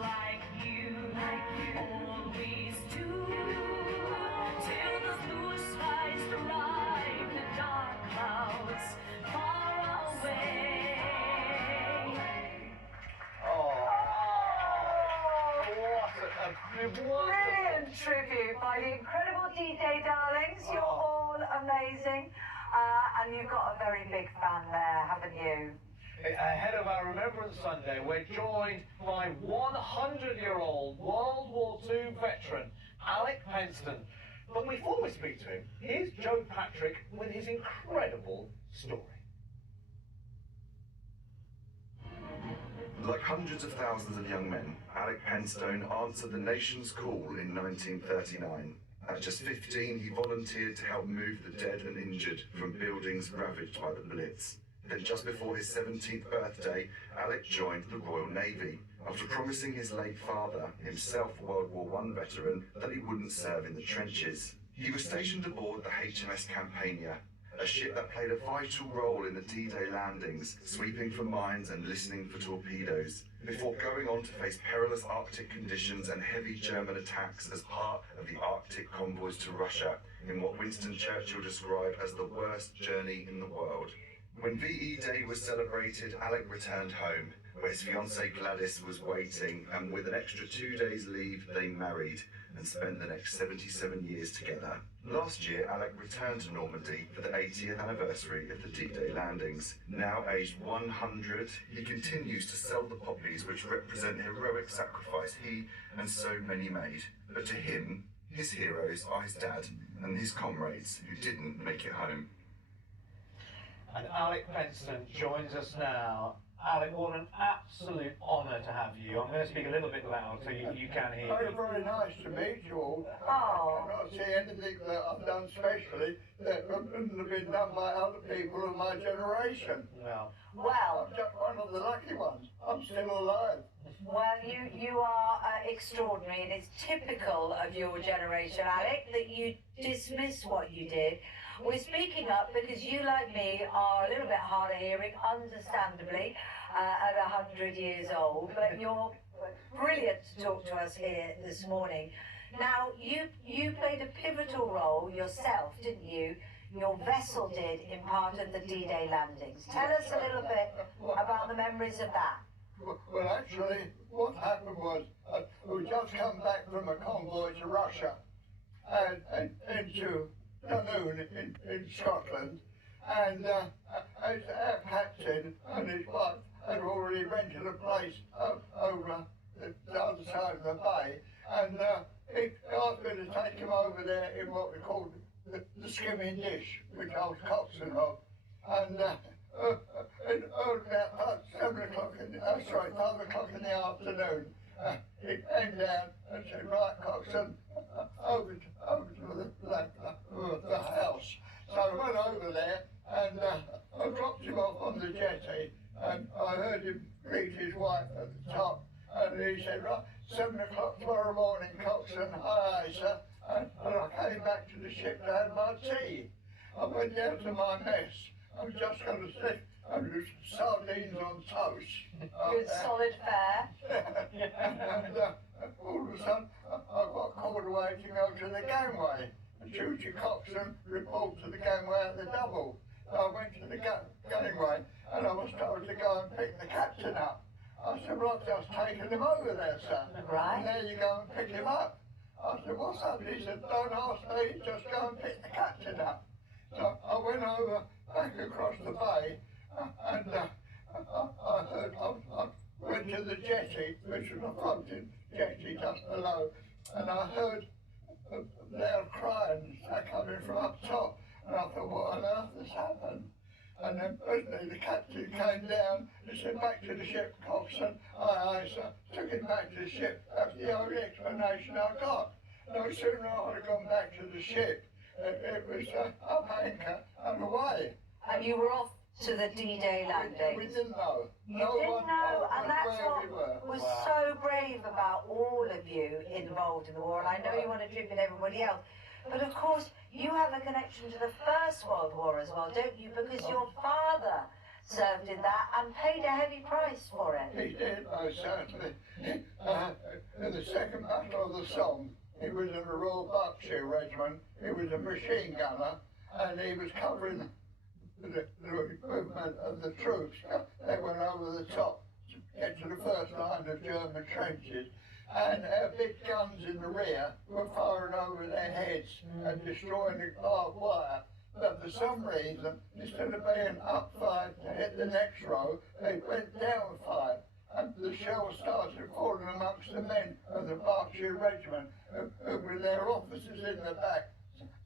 like you always do, till the blue skies drive the dark clouds far away. Brilliant tribute by the incredible DJ Darlings. You're all amazing. And you've got a very big fan there, haven't you? Ahead of our Remembrance Sunday, we're joined by 100-year-old World War II veteran Alec Penstone. But before we speak to him, here's Joe Patrick with his incredible story. Like hundreds of thousands of young men, Alec Penstone answered the nation's call in 1939. At just 15, he volunteered to help move the dead and injured from buildings ravaged by the Blitz. Then just before his 17th birthday, Alec joined the Royal Navy, after promising his late father, himself a World War I veteran, that he wouldn't serve in the trenches. He was stationed aboard the HMS Campania, a ship that played a vital role in the D-Day landings, sweeping for mines and listening for torpedoes, before going on to face perilous Arctic conditions and heavy German attacks as part of the Arctic convoys to Russia, in what Winston Churchill described as the worst journey in the world. When VE Day was celebrated, Alec returned home, where his fiancée Gladys was waiting, and with an extra 2 days leave, they married and spent the next 77 years together. Last year, Alec returned to Normandy for the 80th anniversary of the D-Day landings. Now aged 100, he continues to sell the poppies which represent the heroic sacrifice he and so many made. But to him, his heroes are his dad and his comrades who didn't make it home. And Alec Penstone joins us now. Alec, what an absolute honour to have you. I'm going to speak a little bit loud so you can hear me. Very nice to meet you all. Oh. I cannot see anything that I've done specially that couldn't have been done by other people of my generation. Well, I'm just one of the lucky ones. I'm still alive. well, you are extraordinary, and it's typical of your generation, Alec, that you dismiss what you did. We're speaking up because you, like me, are a little bit hard of hearing, understandably, at 100 years old. But you're brilliant to talk to us here this morning. Now, you played a pivotal role yourself, didn't you? Your vessel did in part of the D-Day landings. Tell us a little bit about the memories of that. Well, actually, what happened was we just come back from a convoy to Russia and into Dunoon in Scotland, and our captain and his wife had already rented a place over the other side of the bay, and he asked me to take him over there in what we called the skimming dish, which I was coxswain of, and about 5 o'clock in the afternoon, he came down and said, "Right, coxswain, over to the house." So I went over there and I dropped him off on the jetty, and I heard him greet his wife at the top, and he said, "Right, 7 o'clock tomorrow morning, coxswain." "Aye, aye, sir." And I came back to the ship to have my tea. I went down to my mess. I was just going to sit and sardines on toast. Good solid fare. And all of a sudden, I got called away to go to the gangway. And Chuchi Coxon reported to the gangway at the double. I went to the gangway and I was told to go and pick the captain up. I said, "Well, I've just taken him over there, sir." Right. "And there you go and pick him up." I said, "What's up?" He said, "Don't ask me, just go and pick the captain up." So I went over back across the bay, and I heard, I went to the jetty, which was a floating jetty just below, and I heard loud crying coming from up top, and I thought, what on earth has happened? And then presently the captain came down and said, "Back to the ship, coxswain." "Aye, aye, sir." Took him back to the ship. That's the only explanation I got. No sooner I had gone back to the ship, it was up anchor and away. And you were off to the D-Day landing. We didn't know. You didn't know, and that's what was so brave about all of you involved in the war. And I know you want to tribute everybody else, but of course you have a connection to the First World War as well, don't you? Because your father served in that and paid a heavy price for it. He did, most certainly. In the second battle of the Somme, he was in the Royal Berkshire Regiment. He was a machine gunner, and he was covering the movement of the troops. They went over the top to get to the first line of German trenches, and our big guns in the rear were firing over their heads and destroying the barbed wire. But for some reason, instead of being up 5 to hit the next row, they went down 5. And the shells started falling amongst the men of the Berkshire Regiment, who were their officers in the back,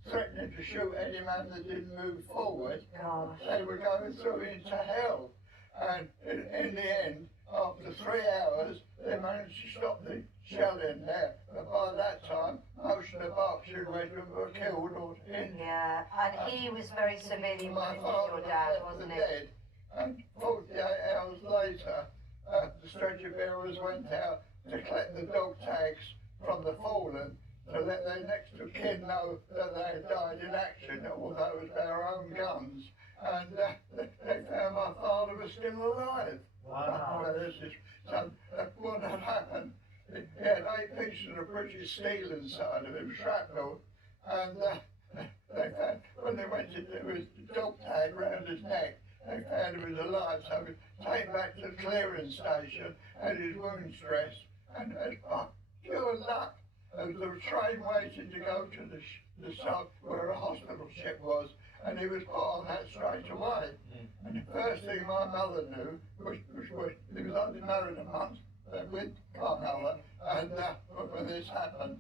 threatening to shoot any man that didn't move forward. Gosh. They were going through into hell. And in the end, after 3 hours, they managed to stop the shelling there. But by that time, most of the Berkshire Regiment were killed or injured. Yeah, and he was very severely My wounded, father your dad, was wasn't he? dead, and 48 hours later, the stretcher bearers went out to collect the dog tags from the fallen to let their next of kin know that they had died in action, although it was their own guns. And they found my father was still alive. Wow. So what had happened, he had 8 pieces of British steel inside of him, shrapnel, and they found, when they went to do his dog tag round his neck, they found he was alive, so he was taken back to the clearing station, had his wounds dressed, and by pure luck, there was a train waiting to go to the sub where a hospital ship was, and he was put on that straight away. And the first thing my mother knew was he was only married a month with my mother, and when this happened,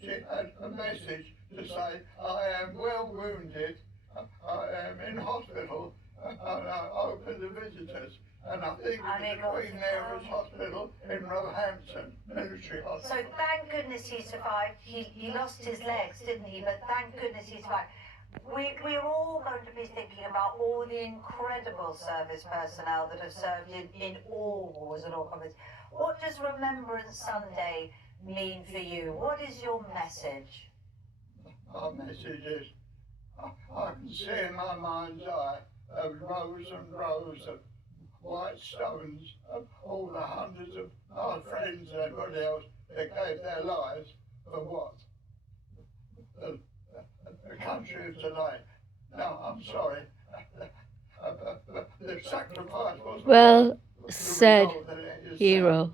she had a message to say, I am well wounded, I am in hospital, and I open the visitors. And I think And it he was got Queen Mary's Hospital in Roehampton, military So hospital. thank goodness he survived. He lost his legs, didn't he? But thank goodness he survived. We're all going to be thinking about all the incredible service personnel that have served in all wars and all conflicts. What does Remembrance Sunday mean for you? What is your message? My message is, I can see in my mind's eye rows and rows of white stones of all the hundreds of my friends and everybody else that gave their lives for what? The country of today. No, I'm sorry. The sacrifice was Well the said, result that it is hero.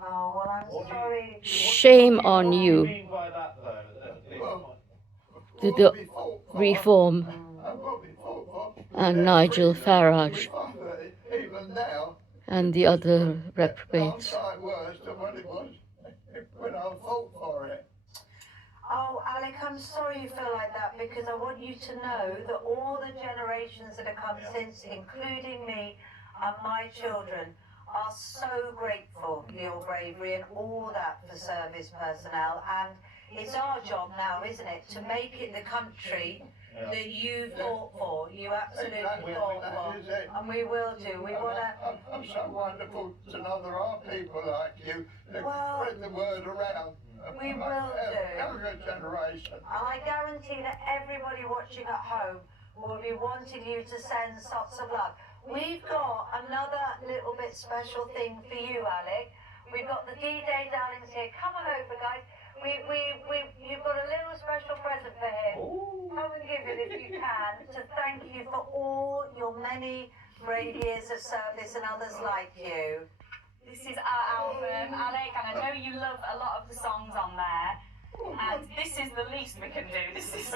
Oh, well, I'm sorry. Shame on What do you. mean by that, though? Well, The what we fought for, Reform and what we fought for, and Nigel we Farage find that even now, and the other it's reprobates. outside worse than what it was when I fought for it. Oh, Alec, I'm sorry you feel like that, because I want you to know that all the generations that have come since, including me and my children, are so grateful for your bravery and all that for service personnel. And it's our job now, isn't it, to make it the country that you fought for, you absolutely Exactly, fought that for. is it. And we will do. We want to... I'm so wonderful to know there are people like you that Well, spread the word around. we will do. Younger generation. And I guarantee that everybody watching at home will be wanting you to send lots of love. We've got another little bit special thing for you, Alec. We've got the D-Day darlings here. Come on over, guys. You've got a little special present for him. Ooh. Come and give it if you can, to thank you for all your many brave years of service and others like you. This is our album, Alec, and I know you love a lot of the songs on there. And this is the least we can do. This is